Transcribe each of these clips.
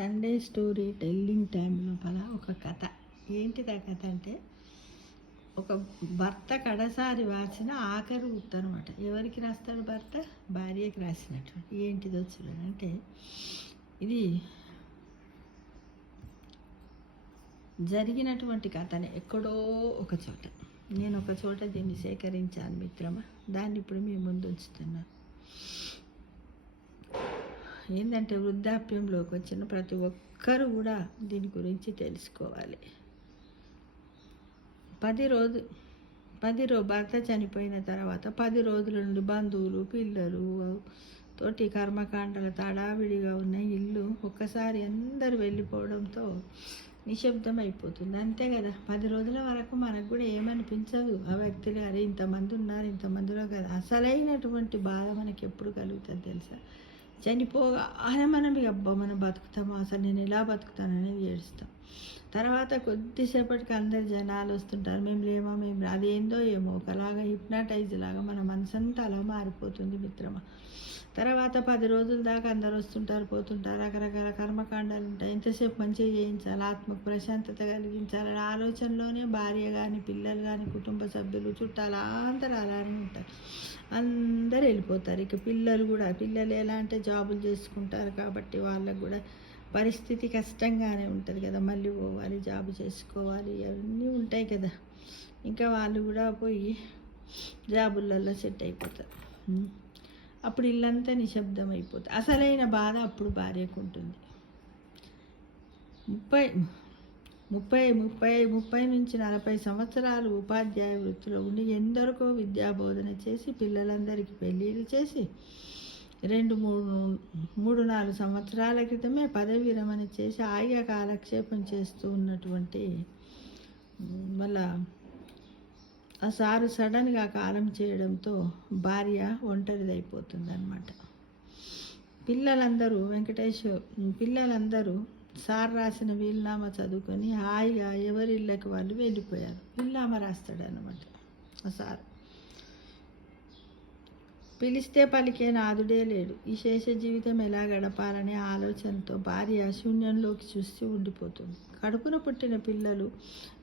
Sunday story telling time లోపల ఒక కథ. ఏంటిది ఆ కథ అంటే, ఒక భర్త కడసారి రాసిన ఆఖరి ఉత్తరం అట. ఎవరికి రాస్తాడు భర్త? భార్యకి రాసినట్టు. ఏంటిదో చూడండి. అంటే ఇది జరిగినటువంటి కథనే. ఎక్కడో ఒక చోట, నేను ఒక చోట దీన్ని సేకరించాను మిత్రమా. దాన్ని ఇప్పుడు మీ ముందు ఉంచుతున్నాను. ఏంటంటే, వృద్ధాప్యంలోకి వచ్చిన ప్రతి ఒక్కరు కూడా దీని గురించి తెలుసుకోవాలి. 10 రోజు భర్త చనిపోయిన తర్వాత 10 రోజుల నుండి బంధువులు, పిల్లలు తోటి కర్మకాండల తడావిడిగా ఉన్న ఇల్లు ఒక్కసారి అందరు వెళ్ళిపోవడంతో నిశ్శబ్దం అయిపోతుంది. అంతే కదా, 10 రోజుల వరకు మనకు కూడా ఏమనిపించదు. ఆ వ్యక్తులు అరే ఇంతమంది ఉన్నారు, ఇంతమందిలో కదా. అసలైనటువంటి బాధ మనకి ఎప్పుడు కలుగుతుంది తెలుసా? చనిపోగానే మనం మనం బతుకుతాము, అసలు నేను ఎలా బతుకుతాననేది ఏడుస్తాం. తర్వాత కొద్దిసేపటికి అందరు జనాలు వస్తుంటారు, మేము లేమా అదేందో ఏమో ఒకలాగా హిప్నాటైజ్ లాగా మన మనసంతా అలా మారిపోతుంది మిత్రమా. తర్వాత 10 రోజుల దాకా అందరు వస్తుంటారు, పోతుంటారు, రకరకాల కర్మకాండాలు ఉంటాయి. ఎంతసేపు మంచిగా చేయించాలి, ఆత్మకు ప్రశాంతత కలిగించాలని ఆలోచనలోనే భార్య కానీ, పిల్లలు కానీ, కుటుంబ సభ్యులు, చుట్టాలు అందరూ అలానే ఉంటారు. అందరు వెళ్ళిపోతారు. ఇక పిల్లలు ఎలా అంటే జాబులు చేసుకుంటారు కాబట్టి వాళ్ళకు కూడా పరిస్థితి కష్టంగానే ఉంటుంది కదా. మళ్ళీ పోవాలి, జాబు చేసుకోవాలి, అవన్నీ ఉంటాయి కదా. ఇంకా వాళ్ళు కూడా పోయి జాబులలో సెట్ అయిపోతారు. అప్పుడు ఇల్లంతా నిశ్శబ్దం అయిపోతుంది. అసలైన బాధ అప్పుడు భార్యకు ఉంటుంది. 30 నుంచి 40 సంవత్సరాలు ఉపాధ్యాయ వృత్తిలో ఉండి ఎందరికో విద్యాబోధన చేసి, పిల్లలందరికీ పెళ్ళిళ్ళు చేసి 3-4 సంవత్సరాల క్రితమే పదవి విరమణ చేసి హాయిగా కాలక్షేపం చేస్తూ ఉన్నటువంటి మళ్ళా ఆ సారు సడన్గా కాలం చేయడంతో భార్య ఒంటరిదైపోతుంది అన్నమాట. పిల్లలందరూ సార్ రాసిన వీలునామా చదువుకొని హాయిగా ఎవరి ఇళ్ళకి వాళ్ళు వెళ్ళిపోయారు. వీలునామా రాస్తాడు అన్నమాట ఆ సార్. పిలిస్తే పలికే నాదుడే లేడు. ఈ శేష జీవితం ఎలా గడపాలనే ఆలోచనతో భార్య శూన్యంలోకి చూస్తూ ఉండిపోతుంది. కడుపున పుట్టిన పిల్లలు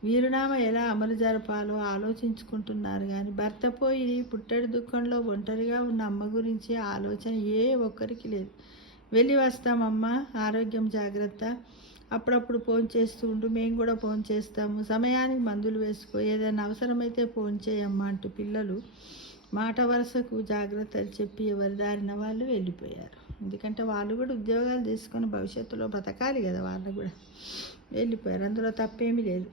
వీరునామా ఎలా అమలు జరపాలో ఆలోచించుకుంటున్నారు కానీ భర్త పోయి పుట్టడి దుఃఖంలో ఒంటరిగా ఉన్న అమ్మ గురించి ఆలోచన ఏ ఒక్కరికి లేదు. వెళ్ళి వస్తామమ్మా, ఆరోగ్యం జాగ్రత్త, అప్పుడప్పుడు ఫోన్ చేస్తూ ఉండు, మేము కూడా ఫోన్ చేస్తాము, సమయానికి మందులు వేసుకో, ఏదైనా అవసరమైతే ఫోన్ చేయమ్మా అంటూ పిల్లలు మాట వరుసకు జాగ్రత్తలు చెప్పి ఎవరి దారిన వాళ్ళు వెళ్ళిపోయారు. ఎందుకంటే వాళ్ళు కూడా ఉద్యోగాలు తీసుకొని భవిష్యత్తులో బతకాలి కదా, వాళ్ళు కూడా వెళ్ళిపోయారు. అందులో తప్పేమీ లేదు.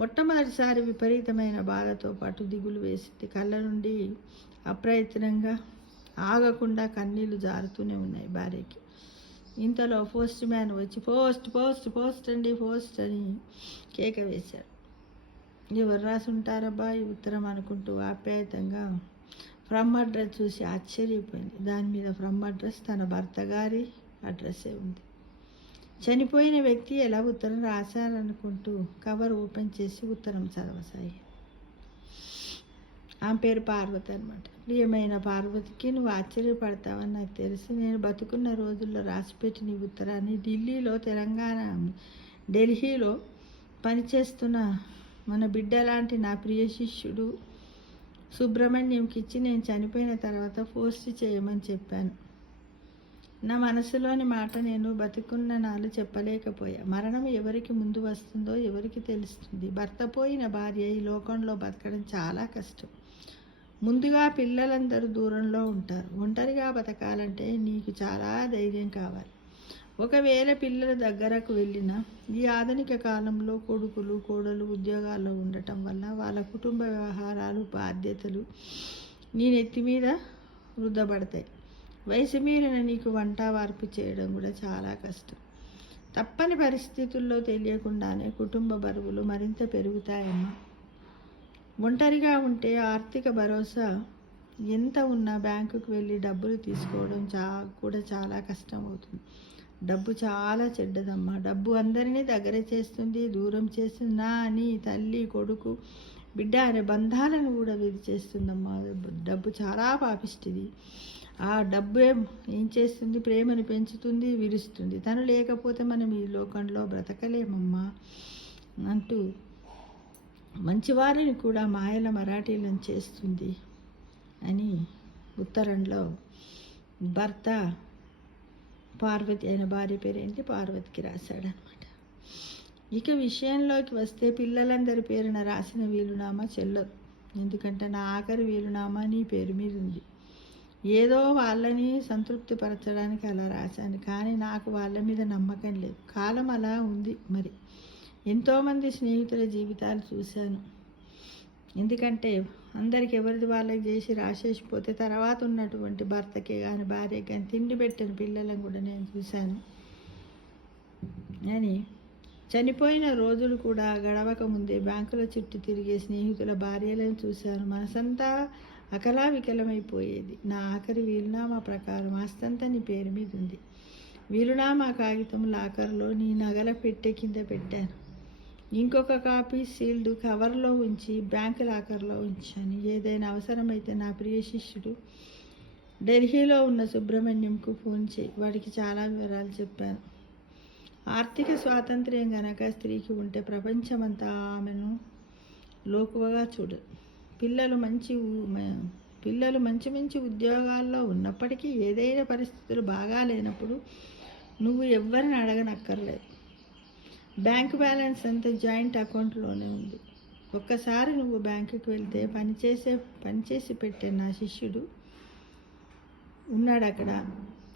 మొట్టమొదటిసారి విపరీతమైన బాధతో పాటు దిగులు వేసింది. కళ్ళ నుండి అప్రయత్నంగా ఆగకుండా కన్నీళ్లు జారుతూనే ఉన్నాయి భార్యకి. ఇంతలో పోస్ట్ మ్యాన్ వచ్చి పోస్ట్ అని కేక వేశాడు. ఎవరు రాసి ఉంటారబ్బా ఈ ఉత్తరం అనుకుంటూ ఆప్యాయతంగా ఫ్రమ్ అడ్రస్ చూసి ఆశ్చర్యపోయింది. దాని మీద ఫ్రమ్ అడ్రస్ తన భర్త గారి అడ్రస్సే ఉంది. చనిపోయిన వ్యక్తి ఎలా ఉత్తరం రాశారనుకుంటూ కవర్ ఓపెన్ చేసి ఉత్తరం చదవసాయి. ఆమె పేరు పార్వతి అనమాట. ప్రియమైన పార్వతికి, నువ్వు ఆశ్చర్యపడతావని నాకు తెలిసి నేను బతుకున్న రోజుల్లో రాసిపెట్టిన ఈ ఉత్తరాన్ని ఢిల్లీలో పనిచేస్తున్న మన బిడ్డ లాంటి నా ప్రియ శిష్యుడు సుబ్రహ్మణ్యంకి ఇచ్చి నేను చనిపోయిన తర్వాత పోస్ట్ చేయమని చెప్పాను. నా మనసులోని మాట నేను బతుకున్న నాళ్ళు చెప్పలేకపోయా. మరణం ఎవరికి ముందు వస్తుందో ఎవరికి తెలుస్తుంది. భర్త పోయిన భార్య ఈ లోకంలో బతకడం చాలా కష్టం. ముందుగా పిల్లలందరూ దూరంలో ఉంటారు. ఒంటరిగా బతకాలంటే నీకు చాలా ధైర్యం కావాలి. ఒకవేళ పిల్లల దగ్గరకు వెళ్ళినా ఈ ఆధునిక కాలంలో కొడుకులు, కోడలు ఉద్యోగాల్లో ఉండటం వల్ల వాళ్ళ కుటుంబ వ్యవహారాలు, బాధ్యతలు నీ నెత్తి మీద రుద్దబడతాయి. వయసు మీరిన నీకు వంట వార్పు చేయడం కూడా చాలా కష్టం. తప్పని పరిస్థితుల్లో తెలియకుండానే కుటుంబ బరువులు మరింత పెరుగుతాయమ్మా. ఒంటరిగా ఉంటే ఆర్థిక భరోసా ఎంత ఉన్నా బ్యాంకుకు వెళ్ళి డబ్బులు తీసుకోవడం కూడా చాలా కష్టం అవుతుంది. డబ్బు చాలా చెడ్డదమ్మా. డబ్బు అందరినీ దగ్గర చేస్తుంది, దూరం చేస్తుంది. నాని, తల్లి, కొడుకు, బిడ్డ అనే బంధాలను కూడా విరిచేస్తుందమ్మా. డబ్బు చాలా పాపిష్టిది. ఆ డబ్బు ఏం చేస్తుంది? ప్రేమను పెంచుతుంది, విరుస్తుంది. తను లేకపోతే మనం ఈ లోకంలో బ్రతకలేమమ్మా అంటూ మంచివారిని కూడా మాయల మరాఠీలను చేస్తుంది అని ఉత్తరంలో భర్త పార్వతి అయిన భార్య పేరేంటి పార్వతికి రాశాడనమాట. ఇక విషయంలోకి వస్తే పిల్లలందరి పేరున రాసిన వీలునామా చెల్లదు. ఎందుకంటే నా ఆఖరి వీలునామా నీ పేరు మీద ఉంది. ఏదో వాళ్ళని సంతృప్తిపరచడానికి అలా రాశాను, కానీ నాకు వాళ్ళ మీద నమ్మకం లేదు. కాలం అలా ఉంది. మరి ఎంతోమంది స్నేహితుల జీవితాలు చూశాను. ఎందుకంటే అందరికి ఎవరిది వాళ్ళకి చేసి రాసేసిపోతే తర్వాత ఉన్నటువంటి భర్తకే కానీ భార్యకి కానీ తిండి పెట్టిన పిల్లలను కూడా నేను చూశాను. అని చనిపోయిన రోజులు కూడా గడవక ముందే బ్యాంకుల చుట్టూ తిరిగే స్నేహితుల భార్యలను చూశాను. మనసంతా అకలావికలమైపోయేది. నా ఆఖరి వీలునామా ప్రకారం ఆస్తంతా నీ పేరు మీద ఉంది. వీలునామా కాగితం లాకర్లో నీ నగల పెట్టె కింద పెట్టాను. ఇంకొక కాపీ సీల్డ్ కవర్లో ఉంచి బ్యాంకు లాకర్లో ఉంచాను. ఏదైనా అవసరమైతే నా ప్రియ శిష్యుడు ఢిల్లీలో ఉన్న సుబ్రహ్మణ్యంకు ఫోన్ చేయి. వాడికి చాలా వివరాలు చెప్పాను. ఆర్థిక స్వాతంత్ర్యం గనక స్త్రీకి ఉంటే ప్రపంచమంతా ఆమెను లోకువగా చూడదు. పిల్లలు మంచి మంచి ఉద్యోగాల్లో ఉన్నప్పటికీ ఏదైనా పరిస్థితులు బాగా లేనప్పుడు నువ్వు ఎవ్వరిని అడగనక్కర్లేదు. బ్యాంకు బ్యాలెన్స్ అంతా జాయింట్ అకౌంట్లోనే ఉంది. ఒక్కసారి నువ్వు బ్యాంకుకి వెళ్తే పనిచేసి పెట్టే నా శిష్యుడు ఉన్నాడు అక్కడ,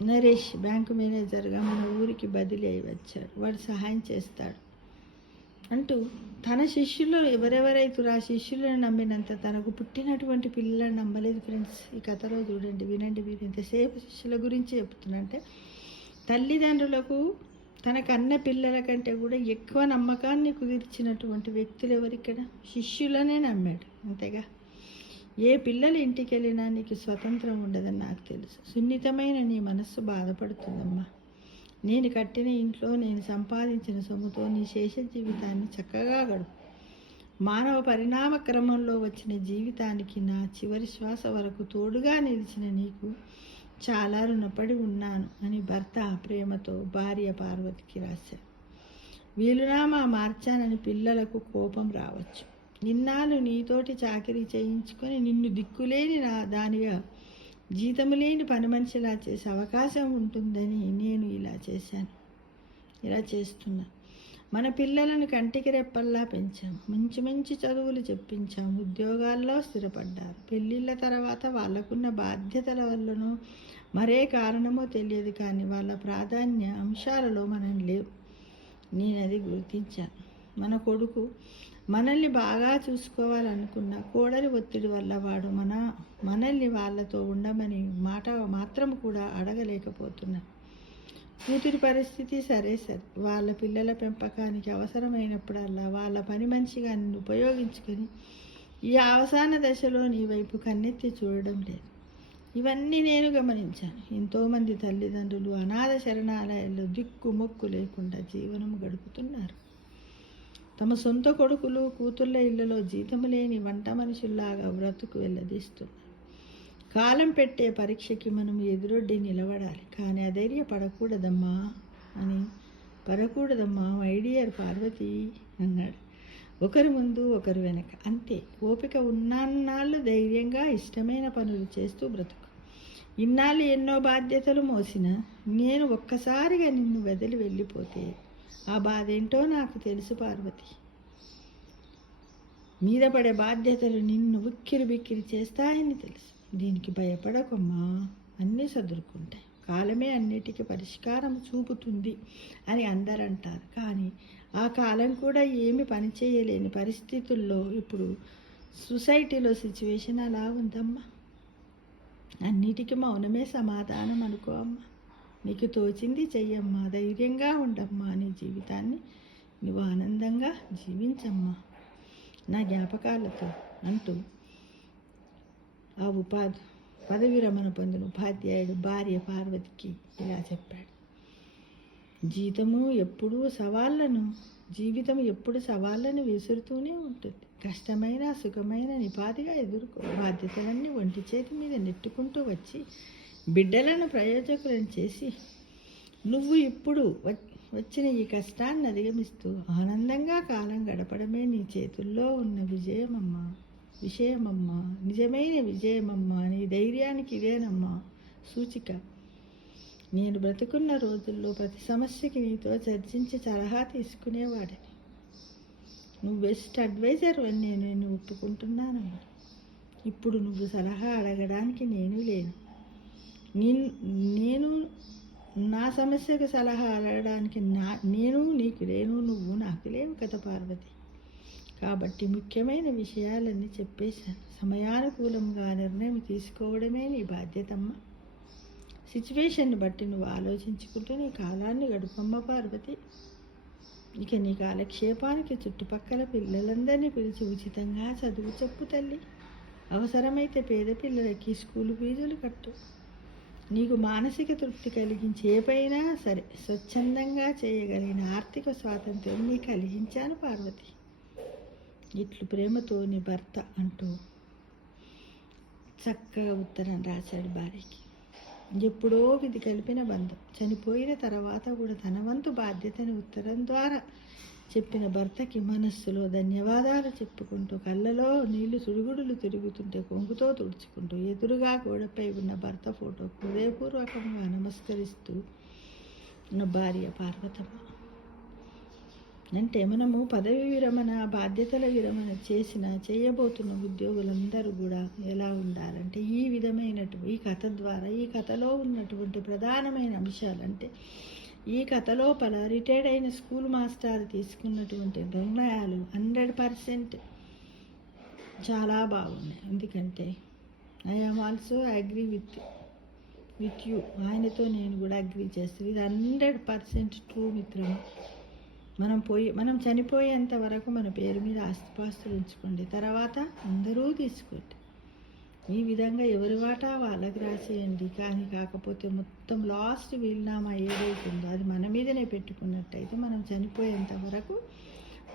నరేష్, బ్యాంకు మేనేజర్గా మన ఊరికి బదిలీ అయి వచ్చాడు. వాడు సహాయం చేస్తాడు అంటూ తన శిష్యులు ఎవరెవరైతే ఆ శిష్యులను నమ్మినంత తనకు పుట్టినటువంటి పిల్లలను నమ్మలేదు. ఫ్రెండ్స్, ఈ కథలో చూడండి, వినండి. మీరు ఇంతసేపు శిష్యుల గురించి చెప్తున్నంటే తల్లిదండ్రులకు తన కన్న పిల్లల కంటే కూడా ఎక్కువ నమ్మకాన్ని కుదిర్చినటువంటి వ్యక్తులు ఎవరిక్కడ? శిష్యులనే నమ్మాడు. అంతేగా. ఏ పిల్లలు ఇంటికి వెళ్ళినా నీకు స్వతంత్రం ఉండదని నాకు తెలుసు. సున్నితమైన నీ మనస్సు బాధపడుతుందమ్మా. నేను కట్టిన ఇంట్లో నేను సంపాదించిన సొమ్ముతో నీ శేష జీవితాన్ని చక్కగా గడుపు. మానవ పరిణామ క్రమంలో వచ్చిన జీవితానికి నా చివరి శ్వాస వరకు తోడుగా నిలిచిన నీకు చాలా రుణపడి ఉన్నాను అని భర్త ప్రేమతో భార్య పార్వతికి రాశారు. వీలునామా మార్చానని పిల్లలకు కోపం రావచ్చు. నిన్నాళ్ళు నీతోటి చాకరీ చేయించుకొని నిన్ను దిక్కులేని దానిగా జీతము లేని పని మనిషిలా చేసే అవకాశం ఉంటుందని నేను ఇలా చేస్తున్నా. మన పిల్లలను కంటికి రెప్పల్లా పెంచాం. మంచి మంచి చదువులు చెప్పించాం. ఉద్యోగాల్లో స్థిరపడ్డారు. పెళ్ళిళ్ళ తర్వాత వాళ్ళకున్న బాధ్యతల వల్లనో మరే కారణమో తెలియదు, కానీ వాళ్ళ ప్రాధాన్య అంశాలలో మనం లేవు. నేను అది గుర్తించాను. మన కొడుకు మనల్ని బాగా చూసుకోవాలనుకున్న కోడలి ఒత్తిడి వల్ల వాడు మనల్ని వాళ్ళతో ఉండమని మాట మాత్రం కూడా అడగలేకపోతున్నా. కూతురి పరిస్థితి సరే. వాళ్ళ పిల్లల పెంపకానికి అవసరమైనప్పుడల్లా వాళ్ళ పని మంచిగా నిన్ను ఉపయోగించుకొని ఈ అవసాన దశలో నీ వైపు కన్నెత్తి చూడడం లేదు. ఇవన్నీ నేను గమనించాను. ఎంతోమంది తల్లిదండ్రులు అనాథ శరణాలయాల్లో దిక్కు మొక్కు లేకుండా జీవనం గడుపుతున్నారు. తమ సొంత కొడుకులు కూతుళ్ళ ఇళ్లలో జీతము లేని వంట మనుషుల్లాగా బ్రతుకు వెళ్ళదీస్తున్నారు. కాలం పెట్టే పరీక్షకి మనం ఎదురొడ్డి నిలబడాలి, కానీ అధైర్యపడకూడదమ్మా మై డియర్ పార్వతి అన్నాడు. ఒకరి ముందు ఒకరు వెనక, అంతే. ఓపిక ఉన్నన్నాళ్ళు ధైర్యంగా ఇష్టమైన పనులు చేస్తూ బ్రతుకు. ఇన్నాళ్ళు ఎన్నో బాధ్యతలు మోసినా నేను ఒక్కసారిగా నిన్ను వదిలి వెళ్ళిపోతే ఆ బాధ ఏంటో నాకు తెలుసు పార్వతి. మీద పడే బాధ్యతలు నిన్ను ఉక్కిరి బిక్కిరి చేస్తాయని తెలుసు. దీనికి భయపడకమ్మా, అన్నీ సదురుకుంటాయి. కాలమే అన్నిటికీ పరిష్కారం చూపుతుంది అని అందరంటారు, కానీ ఆ కాలం కూడా ఏమి పనిచేయలేని పరిస్థితుల్లో ఇప్పుడు సొసైటీలో సిచ్యువేషన్ అలా ఉందమ్మా. అన్నిటికీ మౌనమే సమాధానం అనుకో అమ్మా. నీకు తోచింది చెయ్యమ్మా. ధైర్యంగా ఉండమ్మా. నీ జీవితాన్ని నువ్వు ఆనందంగా జీవించమ్మా నా జ్ఞాపకాలతో అంటూ ఆ పదవి రమణ పొందిన ఉపాధ్యాయుడు భార్య పార్వతికి ఇలా చెప్పాడు. జీవితం ఎప్పుడు సవాళ్ళను విసురుతూనే ఉంటుంది. కష్టమైన సుఖమైన నిపాదిగా ఎదుర్కో. బాధ్యతలన్నీ ఒంటి చేతి మీద నెట్టుకుంటూ వచ్చి బిడ్డలను ప్రయోజకులను చేసి నువ్వు ఇప్పుడు వచ్చిన ఈ కష్టాన్ని అధిగమిస్తూ ఆనందంగా కాలం గడపడమే నీ చేతుల్లో ఉన్న విషయమమ్మా, నిజమైన విజయమమ్మా. నీ ధైర్యానికి ఇదేనమ్మా సూచిక. నేను బ్రతుకున్న రోజుల్లో ప్రతి సమస్యకి నీతో చర్చించి సలహా తీసుకునేవాడిని. నువ్వు బెస్ట్ అడ్వైజర్ అని నేను ఒప్పుకుంటున్నానమ్మా. ఇప్పుడు నువ్వు సలహా అడగడానికి నేను లేను. నేను నా సమస్యకు సలహా అడగడానికి నేను నీకు లేను, నువ్వు నాకు లేవు కదా పార్వతి. కాబట్టి ముఖ్యమైన విషయాలన్నీ చెప్పేశాను. సమయానుకూలంగా నిర్ణయం తీసుకోవడమే నీ బాధ్యతమ్మా. సిచ్యువేషన్ని బట్టి నువ్వు ఆలోచించుకుంటూ నీ కాలాన్ని గడుపమ్మ పార్వతి. ఇక నీ కాలక్షేపానికి చుట్టుపక్కల పిల్లలందరినీ పిలిచి ఉచితంగా చదువు చెప్పు తల్లి. అవసరమైతే పేద పిల్లలకి స్కూలు ఫీజులు కట్టు. నీకు మానసిక తృప్తి కలిగించి ఏ పైనా సరే స్వచ్ఛందంగా చేయగలిగిన ఆర్థిక స్వాతంత్రం నీకు కలిగించాను పార్వతి. ఇట్లు ప్రేమతో నీ భర్త అంటూ చక్కగా ఉత్తరం రాశాడు భార్యకి. ఎప్పుడో విధి కలిపిన బంధం. చనిపోయిన తర్వాత కూడా తన వంతు బాధ్యతని ఉత్తరం ద్వారా చెప్పిన భర్తకి మనస్సులో ధన్యవాదాలు చెప్పుకుంటూ కళ్ళలో నీళ్లు సుడుగుడులు తిరుగుతుంటే కొంగుతో తుడుచుకుంటూ ఎదురుగా గోడపై ఉన్న భర్త ఫోటోకు హృదయపూర్వకంగా నమస్కరిస్తూ ఉన్న భార్య పార్వతమ్మ. అంటే మనము పదవి విరమణ, బాధ్యతల విరమణ చేయబోతున్న ఉద్యోగులందరూ కూడా ఎలా ఉండాలంటే ఈ విధమైనటువంటి ఈ కథ ద్వారా, ఈ కథలో ఉన్నటువంటి ప్రధానమైన అంశాలంటే ఈ కథ లోపల రిటైర్డ్ అయిన స్కూల్ మాస్టర్ తీసుకున్నటువంటి నిర్ణయాలు 100% చాలా బాగున్నాయి. ఎందుకంటే I am also agree with you. ఆయనతో నేను కూడా అగ్రీ చేస్తాను. ఇది 100% ట్రూ మిత్రము. మనం చనిపోయేంత వరకు మన పేరు మీద ఆస్తిపాస్తులు ఉంచుకోండి, తర్వాత అందరూ తీసుకోండి. ఈ విధంగా ఎవరి వాటా వాళ్ళకి రాసేయండి. కానీ కాకపోతే మొత్తం లాస్ట్ వీలునామా ఏదైతుందో అది మన మీదనే పెట్టుకున్నట్టయితే మనం చనిపోయేంత వరకు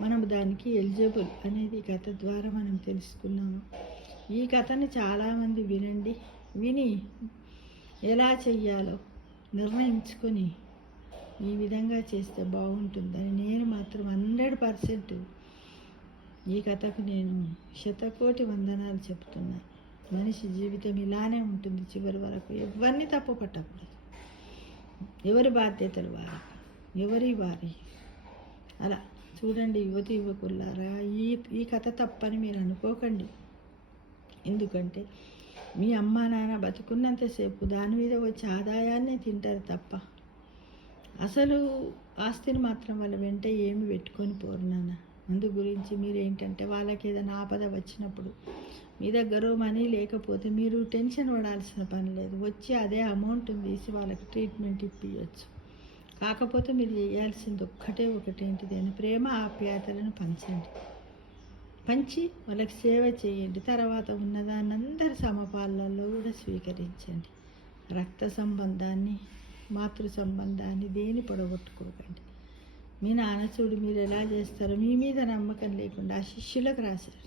మనం దానికి ఎలిజిబుల్ అనేది కథ ద్వారా మనం తెలుసుకున్నాము. ఈ కథని చాలామంది విని ఎలా చెయ్యాలో నిర్ణయించుకొని ఈ విధంగా చేస్తే బాగుంటుందని నేను మాత్రం 100% ఈ కథకు నేను శతకోటి వందనాలు చెప్తున్నాను. మనిషి జీవితం ఇలానే ఉంటుంది చివరి వరకు. ఎవరిని తప్పు పట్టకూడదు. ఎవరి బాధ్యతలు వారి అలా చూడండి. యువకులారా, ఈ కథ తప్పని మీరు అనుకోకండి. ఎందుకంటే మీ అమ్మా నాన్న బతుకున్నంతసేపు దాని మీద వచ్చే ఆదాయాన్ని తింటారు తప్ప అసలు ఆస్తిని మాత్రం వాళ్ళ వెంట ఏమి పెట్టుకొని పోరు నాన్న. అందు గురించి మీరేంటంటే వాళ్ళకి ఏదైనా ఆపద వచ్చినప్పుడు మీ దగ్గర మనీ లేకపోతే మీరు టెన్షన్ పడాల్సిన పని లేదు. వచ్చి అదే అమౌంట్ని తీసి వాళ్ళకి ట్రీట్మెంట్ ఇప్పించవచ్చు. కాకపోతే మీరు చేయాల్సింది ఒకటేంటిది అని ప్రేమ ఆప్యాయతలను పంచి వాళ్ళకి సేవ చేయండి. తర్వాత ఉన్నదాన్ని అందరి సమపాలలో కూడా స్వీకరించండి. రక్త సంబంధాన్ని, మాతృ సంబంధాన్ని దేని పొడగొట్టుకోకండి. మీ నాన్న చూడు మీరు ఎలా చేస్తారో మీ మీద నమ్మకం లేకుండా ఆ శిష్యులకు రాశారు.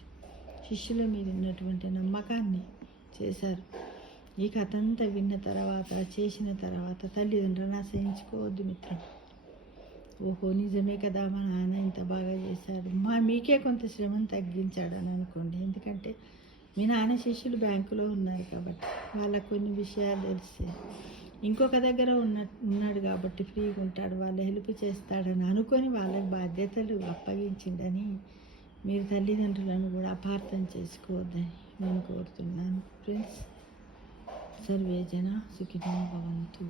శిష్యుల మీద ఉన్నటువంటి నమ్మకాన్ని చేశారు. ఈ కథ అంతా విన్న తర్వాత, చేసిన తర్వాత తల్లిదండ్రులను ఆశ్రయించుకోవద్దు మిత్రం. ఓహో నిజమే కదా, మా నాన్న ఇంత బాగా చేశాడు, మీకే కొంత శ్రమను తగ్గించాడు అని అనుకోండి. ఎందుకంటే మీ నాన్న శిష్యులు బ్యాంకులో ఉన్నారు కాబట్టి వాళ్ళకు కొన్ని విషయాలు తెలిసి ఇంకొక దగ్గర ఉన్నాడు కాబట్టి ఫ్రీగా ఉంటాడు, వాళ్ళు హెల్ప్ చేస్తాడని అనుకొని వాళ్ళకి బాధ్యతలు అప్పగించిండని మీరు తల్లిదండ్రులను కూడా అపార్థం చేసుకోవద్దని నేను కోరుతున్నాను. ఫ్రెండ్స్, సర్వే జన సుఖినో భవంతు.